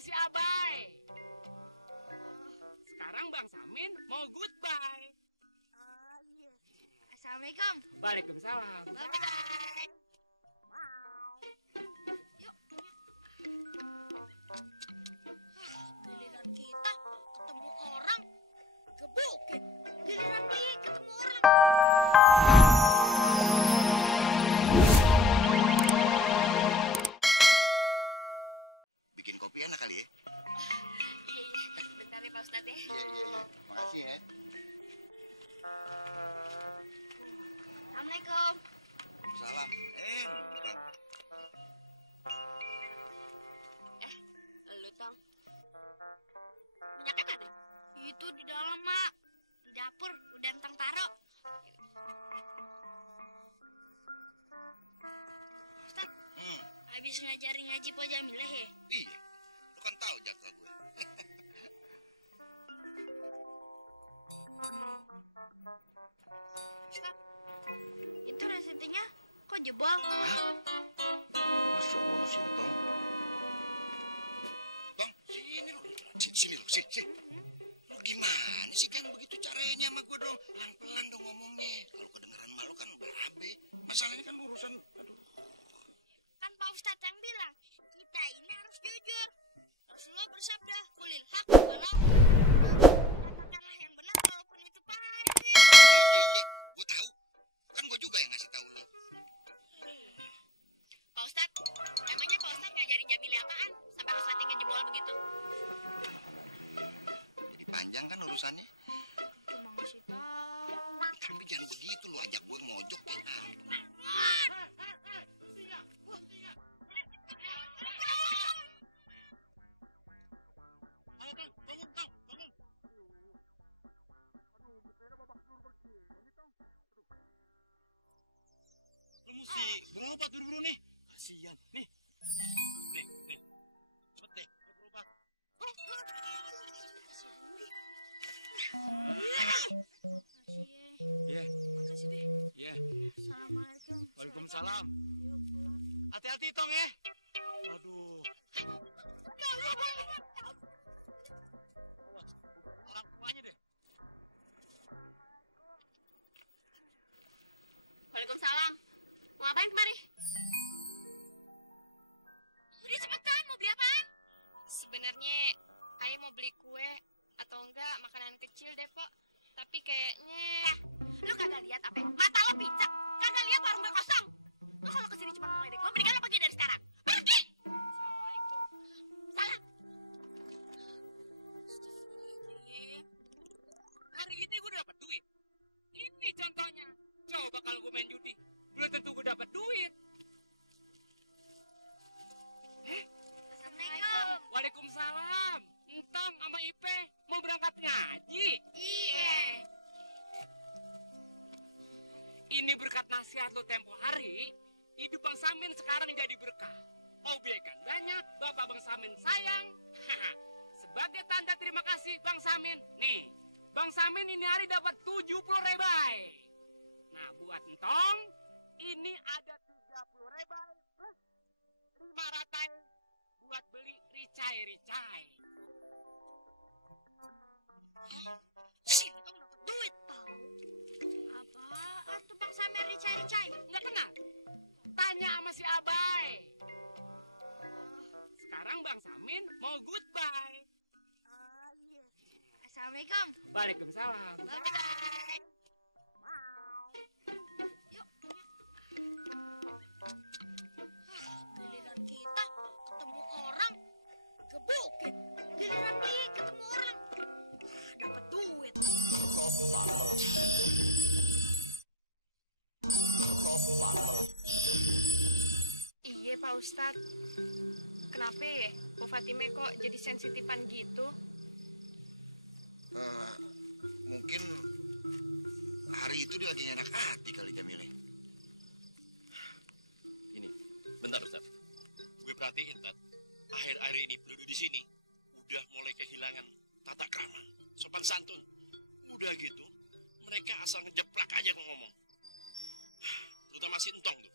si Abai. Sekarang Bang Samin mau goodbye. Assalamualaikum. Waalaikumsalam. Bye-bye. Yuk. Giliran kita ketemu orang gebukin. Giliran dia ketemu orang. Bikin kopi enak kali ya? Bentar ya Pak Ustadz ya. Iya. Makasih ya. Assalamualaikum. Salam. Lu Tong. Minyaknya mana? Itu di dalam, Mak. Di dapur, udah Tang taruh. Ustaz, habis ngajarin ngaji Po Jamilah ya? Iya. Lu kan tahu jadwal gue. Ustaz, itu resetinya kok jebol? Masuk lu sini, Tong. Tong, sini lu. Sini lu, sini. Lu gimana sih kayak begitu caranya sama gue dong? Pelan-pelan dong ngomongnya. Kalau kedengeran malu kan berabe. Masalahnya kan urusan... Aduh. Kan Pak Ustadz yang bilang, kita ini harus jujur. Rasulullah bersabda, kulil haq walau. Katakanlah yang benar walaupun itu pahit. Gue tahu. Kan gue juga yang ngasih tahu lu. Pak Ustadz, emangnya Pak Ustadz ngajarin Jamilah apaan? Sampai resetinya jebol begitu? Jadi panjang kan urusannya. Emang sih tahu. Tapi jangan begitu lu ajak gue mojok. Lu mesti berobat buru-buru nih. Kasihan. Nih. Nih. Cepet deh. Berobat. Iya. Makasih, Be. Iya. Assalamualaikum. Waalaikumsalam. Hati-hati, Tong ya. Aduh. Orang tuanya deh. Waalaikumsalam. Mau ngapain kemari? Udah cepetan, mau beli apaan? Sebenarnya Ayah mau beli kue atau enggak makanan kecil deh, Pok. Tapi kayaknya... Lu kagak lihat apa? Mata lo pincang. Kagak lihat warung gue kosong. Masa lo kesini cuma mau ledek gue? Mendingan lo pergi dari sekarang. Pergi! Salah. Hari ini gue dapat duit. Ini contohnya. Coba kalau gue main judi, belum tentu gue dapat duit. Assalamualaikum. Waalaikumsalam. Entong sama Ipe mau berangkat ngaji. Iya. Ini berkat nasihat lo tempo hari, hidup Bang Samin sekarang jadi berkah. Objek banyak, Bapak Bang Samin sayang. Sebagai tanda terima kasih Bang Samin, nih, Bang Samin ini hari dapat 70 rebai. Nah, buat Entong, ini ada 30 rebai plus 500 buat beli ricai-ricai. Sini tuh dapat duit, Pak. Apaan tuh Bang Samer ricai-ricai? Nggak kenal? Tanya sama si Abai. Sekarang Bang Samin mau goodbye. Assalamualaikum. Waalaikumsalam. Bye-bye. Yuk. Giliran kita ketemu orang gebukin. Giliran dia ketemu orang dapat duit. Iya Pak Ustadz, kenapa ya Bu Fatime kok jadi sensitifan gitu? Mungkin hari itu dia lagi enak hati kali Jamile. Ini. Bentar, Ustaz. Gue perhatiin, Tat. Akhir-akhir ini penduduk di sini udah mulai kehilangan tata krama, sopan santun. Udah gitu, mereka asal ngejeplak aja ngomong. Terutama si Entong tuh.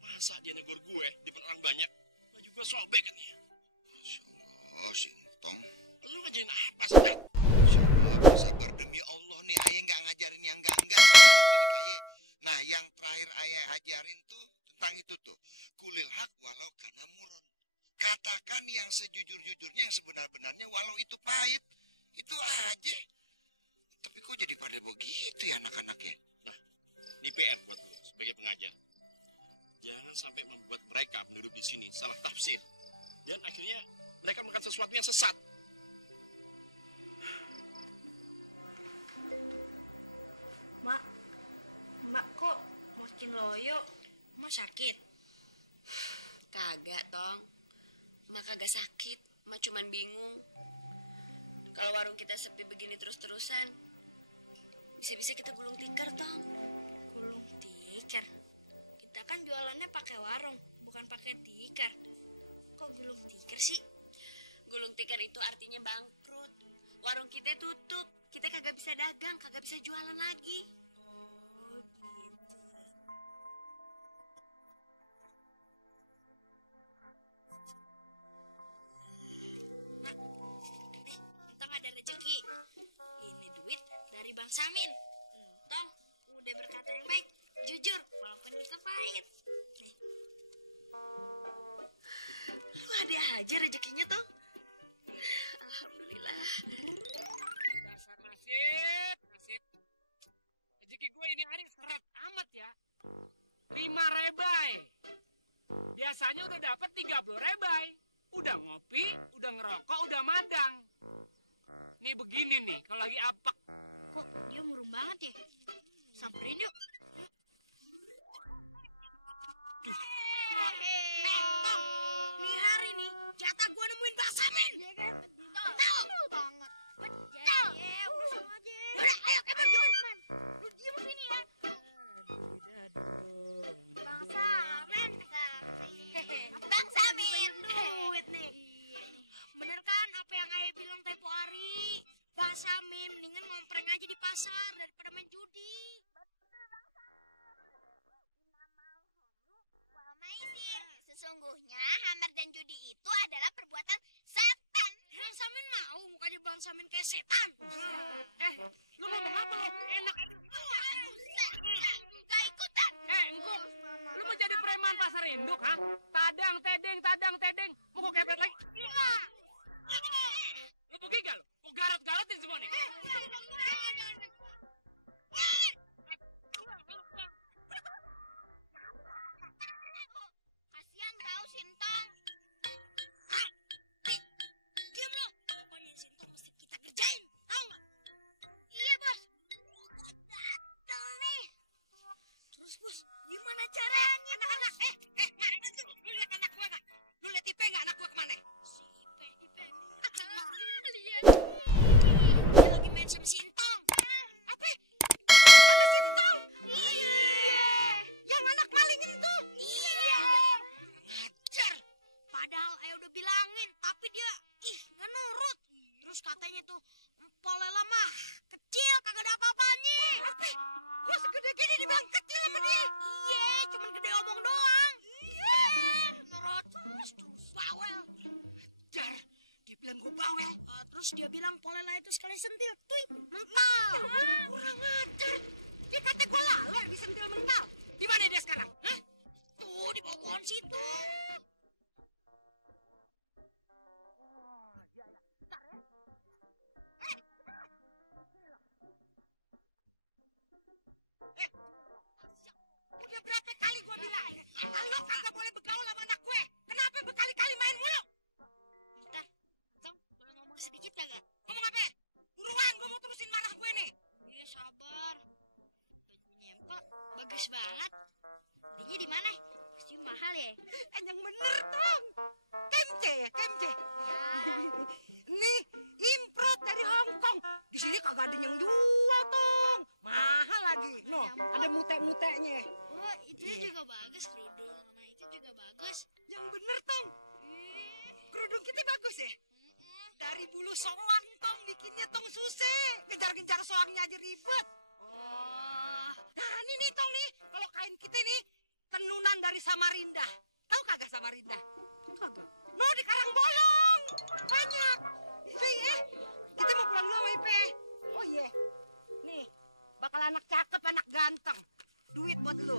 Masa dia negur gue di depan orang banyak? Baju gue sobek kan ya. Masya Allah. Oh, Sintong. Lu ngajarin apa sih? Sabar demi Allah nih, ayah nggak ngajarin yang enggak. Nah, yang terakhir ayah ajarin tuh tentang itu tuh. Kulil hak walau kana murun. Katakan yang sejujur-jujurnya, yang sebenar-benarnya walau itu pahit. Itu aja. Tapi kok jadi pada begitu ya anak-anaknya? Nah, ini PR buat lu sebagai pengajar. Jangan sampai membuat mereka penduduk di sini salah tafsir. Dan akhirnya mereka melakukan sesuatu yang sesat. Mak kok makin loyo? Mak sakit? Kagak, Tong. Mak kagak sakit, Mak cuman bingung. Kalau warung kita sepi begini terus-terusan, bisa-bisa kita gulung tikar, Tong. Gulung tikar? Kita kan jualannya pakai warung, bukan pakai tikar. Kok gulung tikar sih? Gulung tikar itu artinya bangkrut. Warung kita tutup, kita kagak bisa dagang, kagak bisa jualan lagi. Entong ada rezeki. Ini duit dari Bang Samin. Entong udah berkata yang baik, jujur, walaupun kita pahit. Lu ada aja rezekinya, Tong. Alhamdulillah. Dasar nasib. Rezeki gue ini hari seret amat ya. 5 rebai. Biasanya udah dapat 30 rebai. Udah ngopi, udah ngerokok, udah madang. Nih begini nih, kalau lagi apek. Kok dia murung banget ya? Samperin yuk. Di hari nih, jatah gue nemuin Bang Samin. Tahu? Betul. Udah, ayo kebar yuk. Lu diem sini ya. Bang Samin. Bang Samin, duit nih. Bener kan apa yang ayah bilang tempo hari? Bang Samin mendingan ngompreng aja di pasar daripada main judi. Maisir, sesungguhnya hammer dan judi itu adalah perbuatan setan. Bang Samin mau mukanya Bang Samin kayak setan. Lu ngomong apa lo? Enak. Gak ikutan. Engkuk. Lu mau jadi preman pasar induk, ha? Tadang, tedeng. Mau kok kepet lagi? Lu mau gigal? Mau garot-garotin semua nih. Kasihan tahu Sintong. Diam lo. Pokoknya Sintong mesti kita kerjain. Tahu nggak? Iya, Bos. Datang nih. Terus bos, gimana caranya? Anak-anak, lu lihat anak gua nggak? Lu lihat Ipe nggak anak gua kemana? Si Ipe. Lihat. Dia lagi main sama Sintong. Apa? Ada Sintong? Iya. Yang anak maling itu? Iya. Hajar. Padahal ayah udah bilangin, tapi dia nggak nurut. Terus katanya tuh, Polela mah kecil, kagak ada apa-apanya. Apa? Gua segede gini dibilang kecil sama dia. Iya, cuma gede omong doang. Iya. Nurut. Terus bawel. Hajar. Dia bilang gua bawel. Terus dia bilang Polela itu sekali sentil. Tuh, mental. Kurang ajar. Dia kata gua laler disentil mental. Di mana dia sekarang? Hah? Tuh, di bawah pohon situ. Udah berapa kali gua bilang, lo kagak boleh begaul sama anak gue. Kenapa berkali-kali main mulu? Bentar, Tong, boleh ngomong sedikit kagak? Ngomong apa? Buruan, gua mau terusin marah gue nih. Iya, sabar. Nyempel, bagus banget. Belinya di mana? Pasti mahal ya? Yang bener, Tong. Kemce ya, kemce. Nih, import dari Hong Kong. Di sini kagak ada yang jual, Tong. Mahal lagi. No, ada mute-mutenya. Oh, itu juga bagus, kerudung. Nah, itu juga bagus. Yang bener, Tong. Kerudung kita bagus ya? Dari bulu soang, Tong. Bikinnya, Tong, susah. Kejar-kejar soangnya aja ribet. Oh, Nah, ini nih, Tong, nih. Kalau kain kita nih, tenunan dari Samarinda. Tahu kagak Samarinda? Kagak. No, di Karangbolong. Banyak. anak cakep, anak ganteng. Duit buat lu.